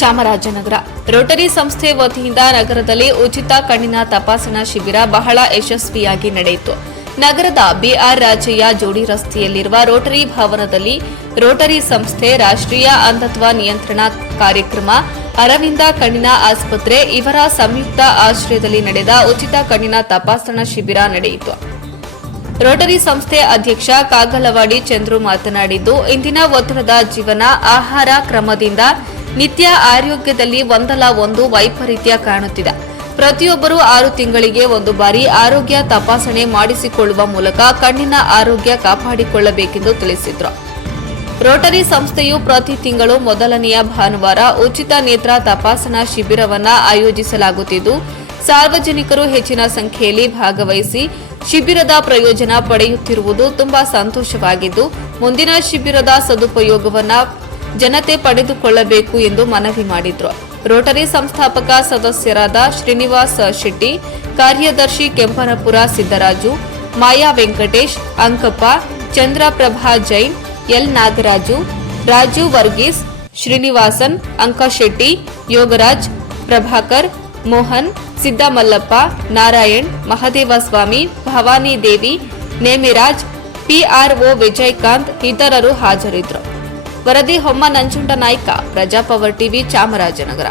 Chamarajanagar. Rotary ಸಂಸ್ಥೆ ವತಿಯಿಂದ ನಗರದಲ್ಲಿ ಉಚಿತ ಕಣ್ಣಿನ ತಪಾಸಣಾ ಶಿಬಿರ ಬಹಳ ಯಶಸ್ವಿಯಾಗಿ ನಡೆಯಿತು. ನಗರದ ಬಿಆರ್ ರಾಜಯ್ಯ ಜೋಡಿ ರಸ್ತೆಯಲ್ಲಿರುವ ರೋಟರಿ ಭವನದಲ್ಲಿ ರೋಟರಿ ಸಂಸ್ಥೆ ರಾಷ್ಟ್ರೀಯ ಅಂಧತ್ವ ನಿಯಂತ್ರಣ ಕಾರ್ಯಕ್ರಮ, ಅರವಿಂದ ಕಣ್ಣಿನ ಆಸ್ಪತ್ರೆ ಇವರ ಸಂಯುಕ್ತ ಆಶ್ರಯದಲ್ಲಿ ನಡೆದ ಉಚಿತ ಕಣ್ಣಿನ ತಪಾಸಣಾ ಶಿಬಿರ ನಡೆಯಿತು. ರೋಟರಿ ಸಂಸ್ಥೆ ಅಧ್ಯಕ್ಷ ಕಾಗಲವಾಡಿ ಚಂದ್ರು ಮಾತನಾಡಿದ್ದು, ಇಂದಿನ ಒತ್ತಡದ ಜೀವನ ಆಹಾರ ಕ್ರಮದಿಂದ ನಿತ್ಯ ಆರೋಗ್ಯದಲ್ಲಿ ಒಂದಲ್ಲ ಒಂದು ವೈಪರೀತ್ಯ ಕಾಣುತ್ತಿದೆ. ಪ್ರತಿಯೊಬ್ಬರೂ ಆರು ತಿಂಗಳಿಗೆ ಒಂದು ಬಾರಿ ಆರೋಗ್ಯ ತಪಾಸಣೆ ಮಾಡಿಸಿಕೊಳ್ಳುವ ಮೂಲಕ ಕಣ್ಣಿನ ಆರೋಗ್ಯ ಕಾಪಾಡಿಕೊಳ್ಳಬೇಕೆಂದು ತಿಳಿಸಿದರು. ರೋಟರಿ ಸಂಸ್ಥೆಯು ಪ್ರತಿ ತಿಂಗಳು ಮೊದಲನೆಯ ಭಾನುವಾರ ಉಚಿತ ನೇತ್ರ ತಪಾಸಣಾ ಶಿಬಿರವನ್ನು ಆಯೋಜಿಸಲಾಗುತ್ತಿದ್ದು, ಸಾರ್ವಜನಿಕರು ಹೆಚ್ಚಿನ ಸಂಖ್ಯೆಯಲ್ಲಿ ಭಾಗವಹಿಸಿ ಶಿಬಿರದ ಪ್ರಯೋಜನ ಪಡೆಯುತ್ತಿರುವುದು ತುಂಬಾ ಸಂತೋಷವಾಗಿದ್ದು, ಮುಂದಿನ ಶಿಬಿರದ ಸದುಪಯೋಗವನ್ನ ಜನತೆ ಪಡೆದುಕೊಳ್ಳಬೇಕು ಎಂದು ಮನವಿ ಮಾಡಿದ್ರು. ರೋಟರಿ ಸಂಸ್ಥಾಪಕ ಸದಸ್ಯರಾದ ಶ್ರೀನಿವಾಸ್ ಶೆಟ್ಟಿ, ಕಾರ್ಯದರ್ಶಿ ಕೆಂಪನಪುರ ಸಿದ್ದರಾಜು, ಮಾಯಾ ವೆಂಕಟೇಶ್, ಅಂಕಪ್ಪ, ಚಂದ್ರಪ್ರಭಾ ಜೈನ್, ಎಲ್ ನಾಗರಾಜು, ರಾಜು ವರ್ಗೀಸ್, ಶ್ರೀನಿವಾಸನ್ ಅಂಕಶೆಟ್ಟಿ ಯೋಗರಾಜ್, ಪ್ರಭಾಕರ್, ಮೋಹನ್, ಸಿದ್ದಮಲ್ಲಪ್ಪ, ನಾರಾಯಣ್ ಮಹದೇವಸ್ವಾಮಿ ಭವಾನಿ ದೇವಿ, ನೇಮಿರಾಜ್, ಪಿಆರ್ಒ ವಿಜಯಕಾಂತ್ ಇತರರು ಹಾಜರಿದ್ದರು ವರದಿ ಹೊಮ್ಮ ನಂಜುಂಡ ನಾಯ್ಕ ಪ್ರಜಾಪವರ್ ಟಿವಿ ಚಾಮರಾಜನಗರ.